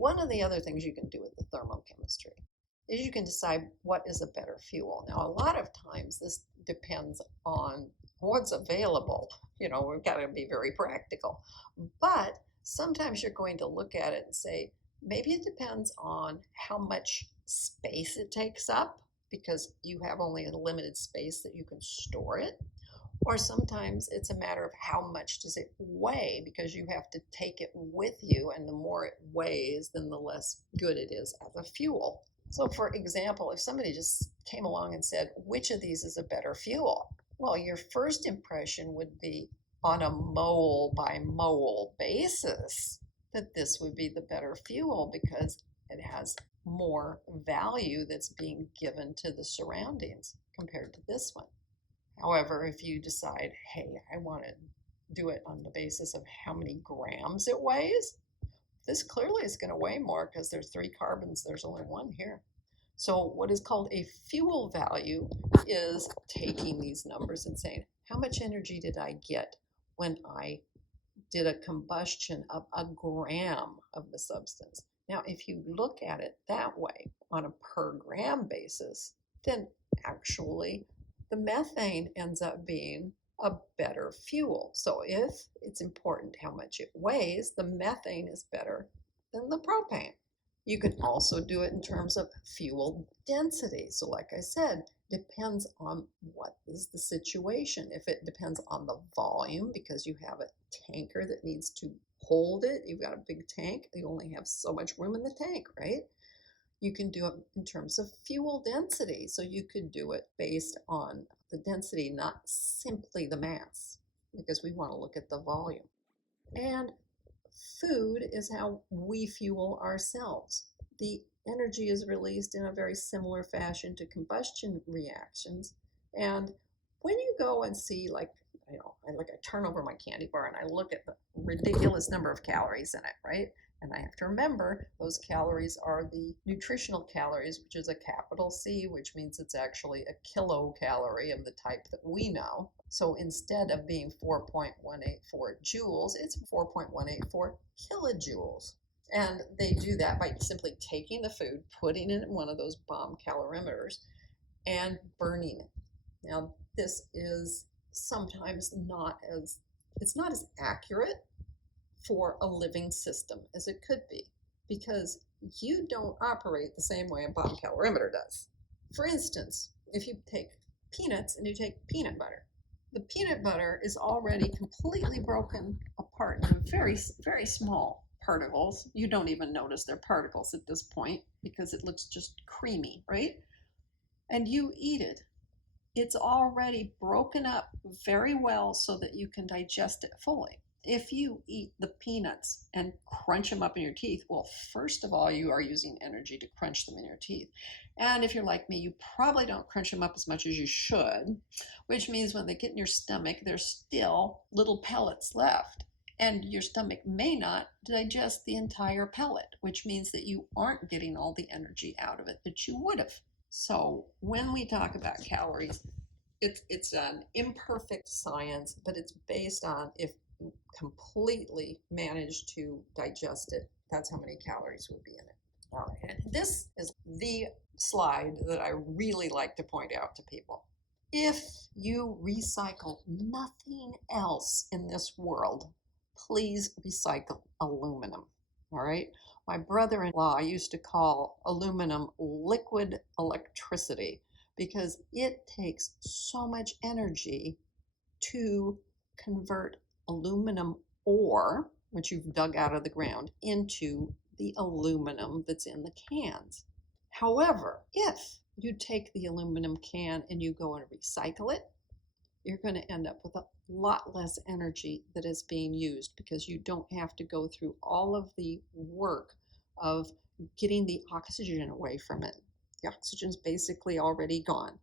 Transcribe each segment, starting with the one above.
One of the other things you can do with the thermochemistry is you can decide what is a better fuel. Now, a lot of times this depends on what's available. We've got to be very practical. But sometimes you're going to look at it and say, maybe it depends on how much space it takes up because you have only a limited space that you can store it. Or sometimes it's a matter of how much does it weigh because you have to take it with you, and the more it weighs, then the less good it is as a fuel. So for example, if somebody just came along and said, which of these is a better fuel? Well, your first impression would be on a mole by mole basis that this would be the better fuel because it has more value that's being given to the surroundings compared to this one. However, if you decide, hey, I want to do it on the basis of how many grams it weighs, this clearly is going to weigh more because there's 3 carbons, there's only 1 here. So what is called a fuel value is taking these numbers and saying, how much energy did I get when I did a combustion of a gram of the substance? Now, if you look at it that way on a per gram basis, then actually the methane ends up being a better fuel. So if it's important how much it weighs, the methane is better than the propane. You can also do it in terms of fuel density. So like I said, depends on what is the situation. If it depends on the volume, because you have a tanker that needs to hold it, you've got a big tank, you only have so much room in the tank, right? You can do it in terms of fuel density. So you could do it based on the density, not simply the mass, because we want to look at the volume. And food is how we fuel ourselves. The energy is released in a very similar fashion to combustion reactions. And when you go and see, like, I turn over my candy bar and I look at the ridiculous number of calories in it, right? And I have to remember those calories are the nutritional calories, which is a capital C, which means it's actually a kilocalorie of the type that we know. So instead of being 4.184 joules, it's 4.184 kilojoules. And they do that by simply taking the food, putting it in one of those bomb calorimeters, and burning it. Now, this is sometimes it's not as accurate for a living system as it could be, because you don't operate the same way a bomb calorimeter does. For instance, if you take peanuts and you take peanut butter, the peanut butter is already completely broken apart into very, very small particles. You don't even notice they're particles at this point because it looks just creamy, right? And you eat it. It's already broken up very well so that you can digest it fully. If you eat the peanuts and crunch them up in your teeth, well, first of all, you are using energy to crunch them in your teeth. And if you're like me, you probably don't crunch them up as much as you should, which means when they get in your stomach, there's still little pellets left. And your stomach may not digest the entire pellet, which means that you aren't getting all the energy out of it that you would have. So when we talk about calories, it's an imperfect science, but it's based on if you completely manage to digest it, that's how many calories would be in it. All right, and this is the slide that I really like to point out to people. If you recycle nothing else in this world, please recycle aluminum. All right. My brother-in-law used to call aluminum liquid electricity because it takes so much energy to convert aluminum ore, which you've dug out of the ground, into the aluminum that's in the cans. However, if you take the aluminum can and you go and recycle it, you're going to end up with a lot less energy that is being used because you don't have to go through all of the work of getting the oxygen away from it. The oxygen's basically already gone.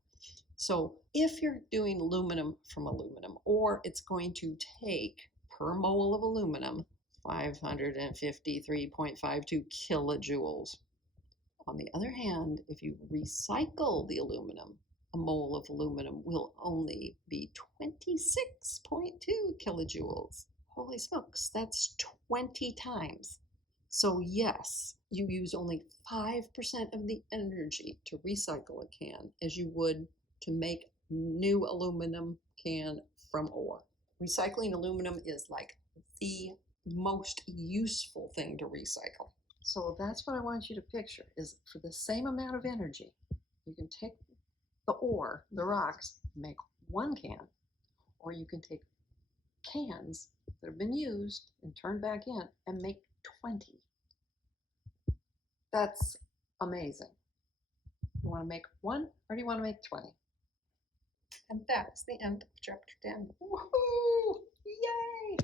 So if you're doing aluminum from aluminum, or it's going to take per mole of aluminum 553.52 kilojoules. On the other hand, if you recycle the aluminum, a mole of aluminum will only be 26.2 kilojoules. Holy smokes, that's 20 times. So yes, you use only 5% of the energy to recycle a can as you would to make new aluminum can from ore. Recycling aluminum is like the most useful thing to recycle. So that's what I want you to picture is for the same amount of energy, you can take the ore, the rocks, make one can, or you can take cans that have been used and turned back in and make 20. That's amazing. You want to make one or do you want to make 20? And that's the end of chapter 10. Woohoo! Yay!